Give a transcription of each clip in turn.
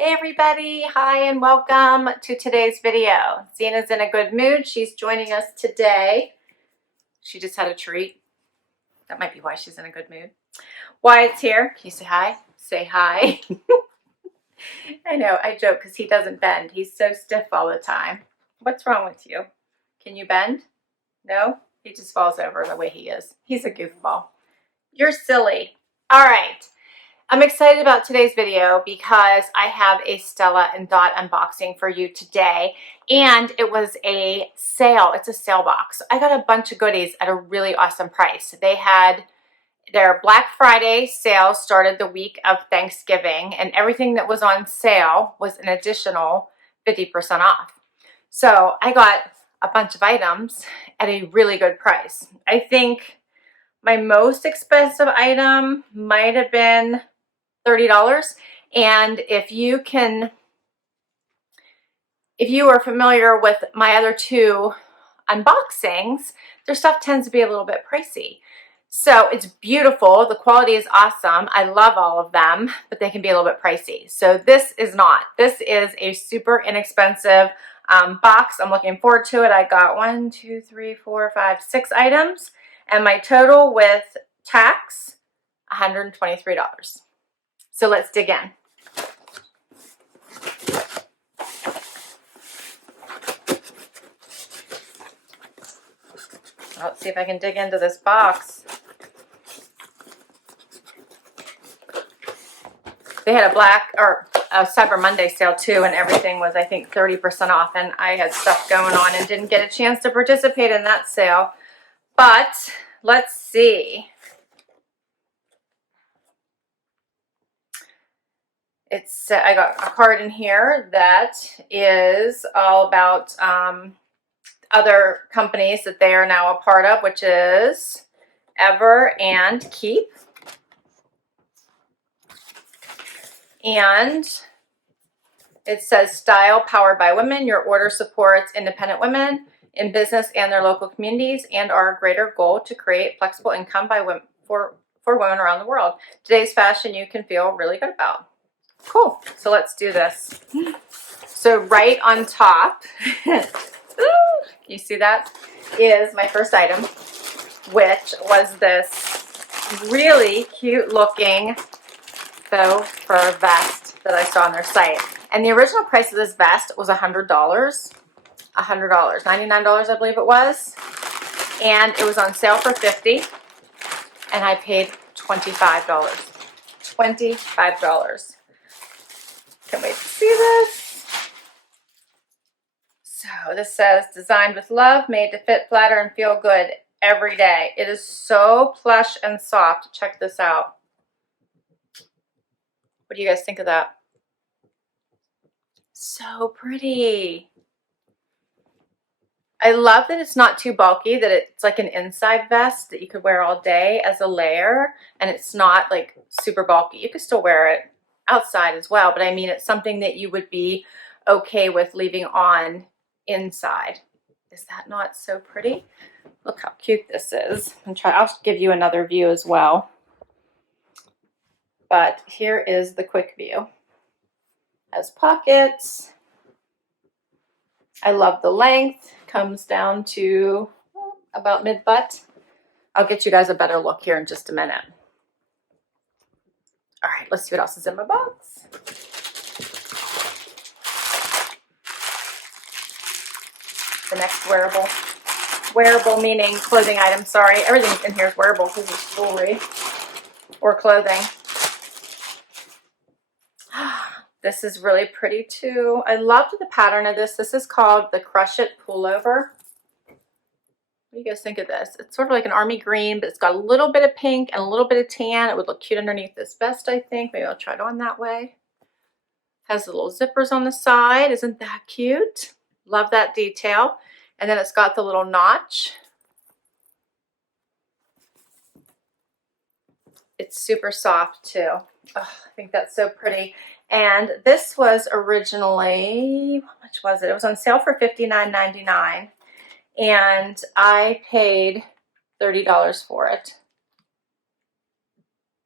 Hey everybody, hi and welcome to today's video. Zena's in a good mood. She's joining us today. She just had a treat. That might be why she's in a good mood. Wyatt's here. Can you say hi? Say hi. I know, I joke because he doesn't bend. He's so stiff all the time. What's wrong with you? Can you bend? No? He just falls over the way he is. He's a goofball. You're silly. All right. I'm excited about today's video because I have a Stella Dot unboxing for you today, and it was a sale. It's a sale box. I got a bunch of goodies at a really awesome price. They had their Black Friday sale started the week of Thanksgiving, and everything that was on sale was an additional 50% off. So I got a bunch of items at a really good price. I think my most expensive item might have been $30. And if you are familiar with my other two unboxings, their stuff tends to be a little bit pricey. So it's beautiful. The quality is awesome. I love all of them, but they can be a little bit pricey. So this is not. This is a super inexpensive box. I'm looking forward to it. I got 1, 2, 3, 4, 5, 6 items, and my total with tax, $123. So let's dig in. Let's see if I can dig into this box. They had a Cyber Monday sale too, and everything was, I think, 30% off, and I had stuff going on and didn't get a chance to participate in that sale. But let's see. I got a card in here that is all about other companies that they are now a part of, which is Ever and Keep. And it says Style Powered by Women. Your order supports independent women in business and their local communities, and our greater goal to create flexible income by women, for women around the world. Today's fashion you can feel really good about. Cool. So let's do this. So right on top, you see that, is my first item, which was this really cute looking faux fur vest that I saw on their site. And the original price of this vest was $100. $100. $99, I believe it was. And it was on sale for $50. And I paid $25. $25. Can't wait to see this. So this says, designed with love, made to fit, flatter, and feel good every day. It is so plush and soft. Check this out. What do you guys think of that? So pretty. I love that it's not too bulky, that it's like an inside vest that you could wear all day as a layer, and it's not like super bulky. You could still wear it outside as well, but I mean, it's something that you would be okay with leaving on inside. Is that not so pretty? Look how cute this is. I'll give you another view as well. But here is the quick view. Has pockets. I love the length. Comes down to about mid-butt. I'll get you guys a better look here in just a minute. All right, let's see what else is in my box. The next wearable. Wearable meaning clothing item, sorry. Everything in here is wearable because it's jewelry or clothing. This is really pretty too. I loved the pattern of this. This is called the Crush It Pullover. What do you guys think of this? It's sort of like an army green, but it's got a little bit of pink and a little bit of tan. It would look cute underneath this vest, I think. Maybe I'll try it on that way. Has the little zippers on the side. Isn't that cute? Love that detail. And then it's got the little notch. It's super soft too. Oh, I think that's so pretty. And this was originally, how much was it? It was on sale for $59.99. And I paid $30 for it.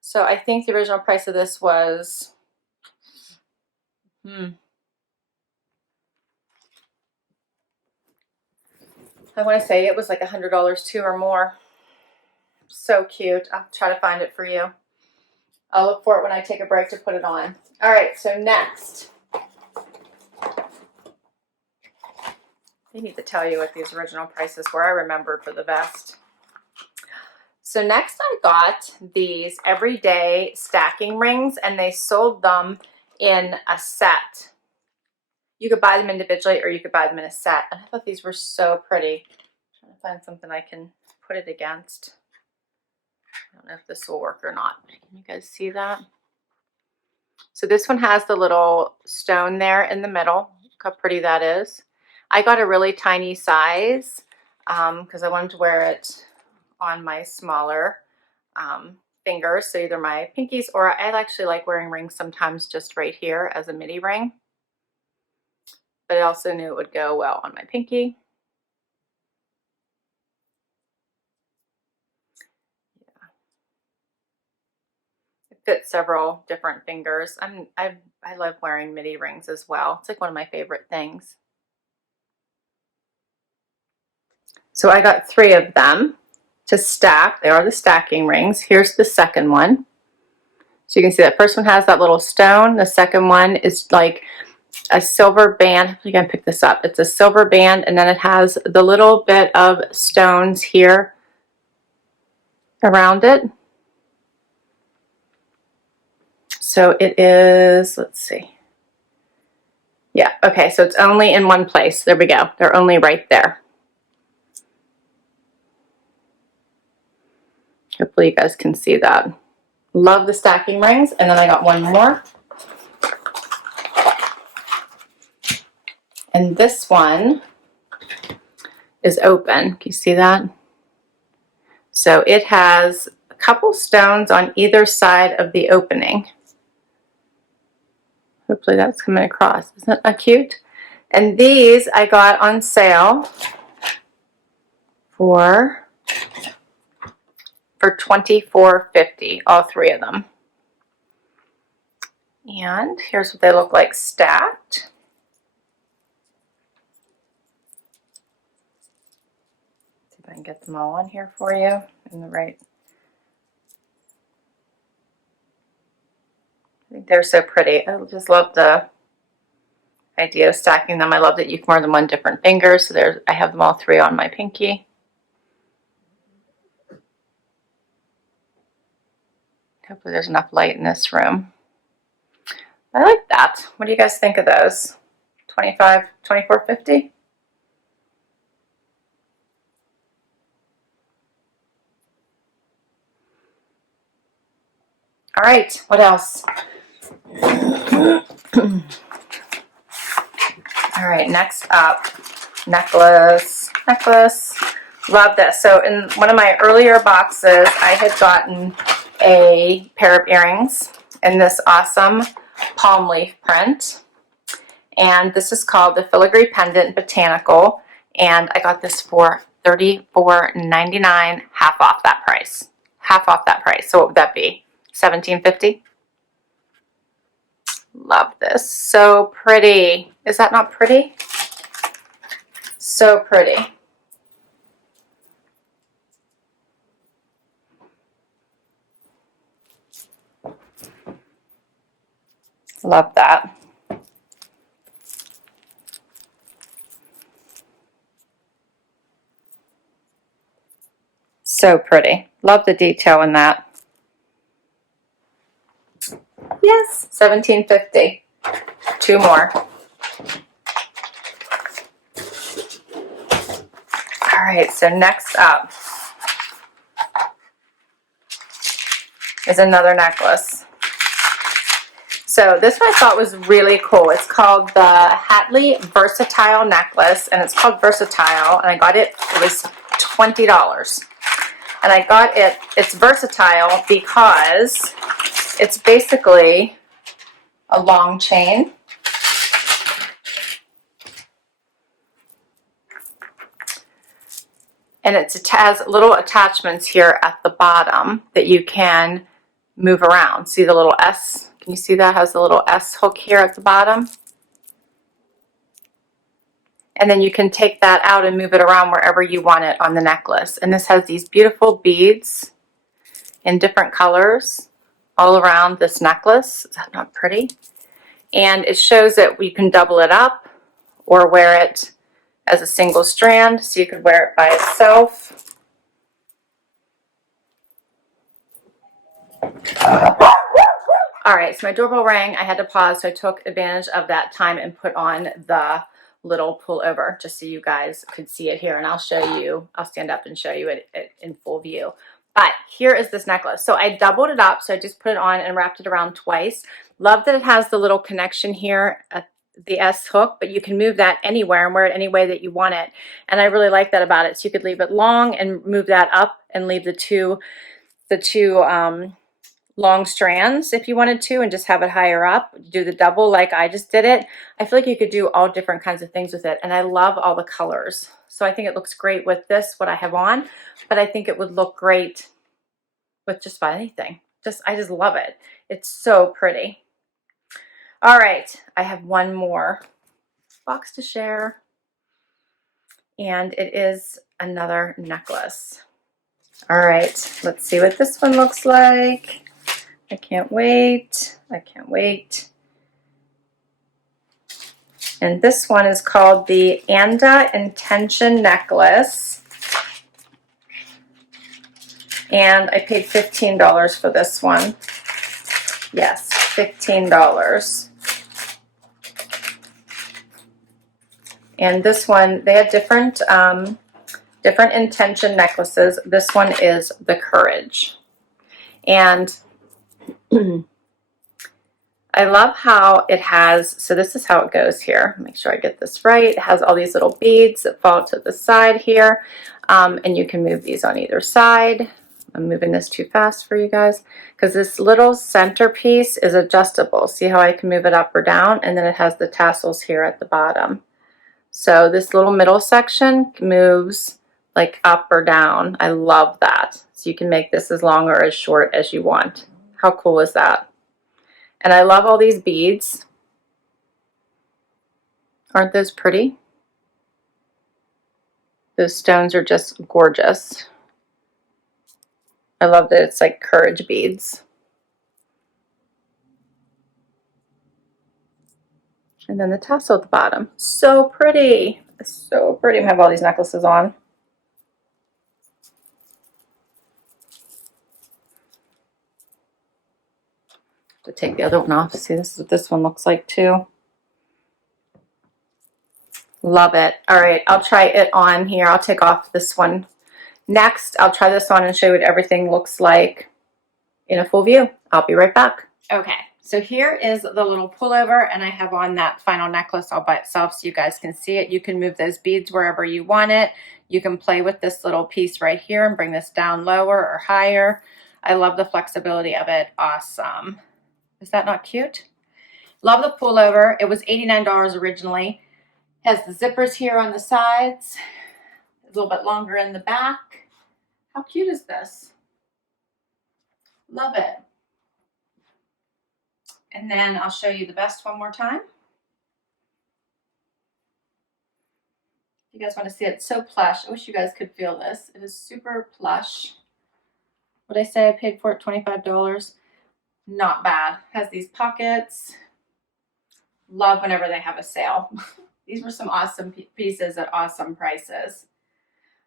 So I think the original price of this was I want to say it was like $100 too or more. So cute. I'll try to find it for you. I'll look for it when I take a break to put it on. All right, so next. I need to tell you what these original prices were. I remembered for the best. So next I got these everyday stacking rings, and they sold them in a set. You could buy them individually or you could buy them in a set. And I thought these were so pretty. I'm trying to find something I can put it against. I don't know if this will work or not. Can you guys see that? So this one has the little stone there in the middle. Look how pretty that is. I got a really tiny size because I wanted to wear it on my smaller fingers, so either my pinkies, or I actually like wearing rings sometimes just right here as a midi ring. But I also knew it would go well on my pinky. Yeah. It fits several different fingers. I love wearing midi rings as well. It's like one of my favorite things. So I got 3 of them to stack. They are the stacking rings. Here's the second one. So you can see that first one has that little stone. The second one is like a silver band. You can pick this up. It's a silver band, and then it has the little bit of stones here around it. So it is, let's see. Yeah, okay, so it's only in one place. There we go. They're only right there. Hopefully you guys can see that. Love the stacking rings. And then I got one more. And this one is open. Can you see that? So it has a couple stones on either side of the opening. Hopefully that's coming across. Isn't that cute? And these I got on sale for $24.50, all 3 of them. And here's what they look like stacked. See if I can get them all on here for you in the right. I think they're so pretty. I just love the idea of stacking them. I love that you can wear them on different fingers. So I have them all 3 on my pinky. Hopefully there's enough light in this room. I like that. What do you guys think of those? $24.50? All right, what else? All right, next up, necklace. Love this. So in one of my earlier boxes, I had gotten a pair of earrings in this awesome palm leaf print. And this is called the Filigree Pendant Botanical. And I got this for $34.99, half off that price. Half off that price. So what would that be? $17.50? Love this. So pretty. Is that not pretty? So pretty. Love that. So pretty. Love the detail in that. Yes, $17.50. 2 more. All right, so next up is another necklace. So this one I thought was really cool. It's called the Hatley Versatile Necklace, and it's called Versatile, and I got it was $20. And I got it, it's versatile because it's basically a long chain. And it has little attachments here at the bottom that you can move around. See the little S Can you see that has a little S hook here at the bottom? And then you can take that out and move it around wherever you want it on the necklace. And this has these beautiful beads in different colors all around this necklace. Is that not pretty? And it shows that you can double it up or wear it as a single strand, so you could wear it by itself. All right, so my doorbell rang. I had to pause, so I took advantage of that time and put on the little pullover just so you guys could see it here. And I'll show you, I'll stand up and show you it in full view. But here is this necklace. So I doubled it up, so I just put it on and wrapped it around twice. Love that it has the little connection here at the S hook, but you can move that anywhere and wear it any way that you want it. And I really like that about it. So you could leave it long and move that up and leave the two long strands if you wanted to, and just have it higher up. Do the double like I just did it. I feel like you could do all different kinds of things with it, and I love all the colors. So I think it looks great with this, what I have on, but I think it would look great with just about anything. I just love it. It's so pretty. All right, I have one more box to share, and it is another necklace. All right, let's see what this one looks like. I can't wait. I can't wait. And this one is called the Anda Intention Necklace. And I paid $15 for this one. Yes, $15. And this one, they have different intention necklaces. This one is the Courage. And I love how it has, so this is how it goes here. Make sure I get this right. It has all these little beads that fall to the side here. And you can move these on either side. I'm moving this too fast for you guys because this little centerpiece is adjustable. See how I can move it up or down? And then it has the tassels here at the bottom. So this little middle section moves like up or down. I love that. So you can make this as long or as short as you want. How cool is that? And I love all these beads. Aren't those pretty? Those stones are just gorgeous. I love that it's like courage beads. And then the tassel at the bottom. So pretty. So pretty. I have all these necklaces on. To take the other one off. See, this is what this one looks like too. Love it. All right, I'll try it on here. I'll take off this one. Next, I'll try this on and show you what everything looks like in a full view. I'll be right back. Okay, so here is the little pullover, and I have on that final necklace all by itself so you guys can see it. You can move those beads wherever you want it. You can play with this little piece right here and bring this down lower or higher. I love the flexibility of it. Awesome. Is that not cute? Love the pullover. It was $89 originally. Has the zippers here on the sides. A little bit longer in the back. How cute is this? Love it. And then I'll show you the best one more time. If you guys want to see it, it's so plush. I wish you guys could feel this. It is super plush. What did I say? I paid for it $25. Not bad. Has these pockets. Love whenever they have a sale. These were some awesome pieces at awesome prices.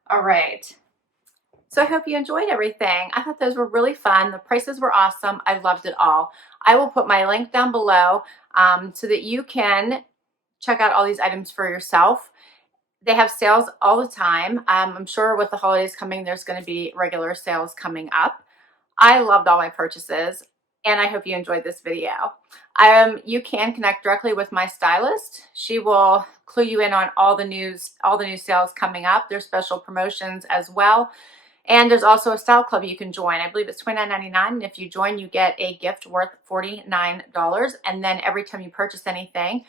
All right. So I hope you enjoyed everything. I thought those were really fun. The prices were awesome. I loved it all. I will put my link down below so that you can check out all these items for yourself. They have sales all the time. I'm sure with the holidays coming, there's going to be regular sales coming up. I loved all my purchases, and I hope you enjoyed this video. You can connect directly with my stylist. She will clue you in on all the new sales coming up. There's special promotions as well. And there's also a style club you can join. I believe it's $29.99. And if you join, you get a gift worth $49. And then every time you purchase anything,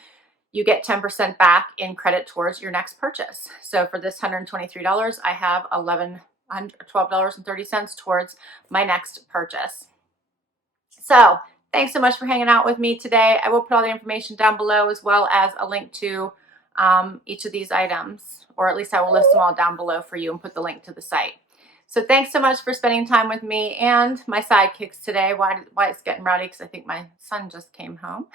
you get 10% back in credit towards your next purchase. So for this $123, I have $12.30 towards my next purchase. So Thanks so much for hanging out with me today. I will put all the information down below, as well as a link to each of these items, or at least I will list them all down below for you and put the link to the site. So thanks so much for spending time with me and my sidekicks today. Why it's getting rowdy? Because I think my son just came home.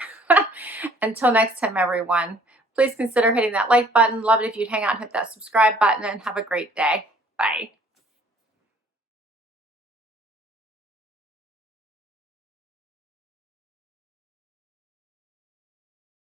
Until next time, everyone, please consider hitting that like button. Love it if you'd hang out and hit that subscribe button, and have a great day. Bye.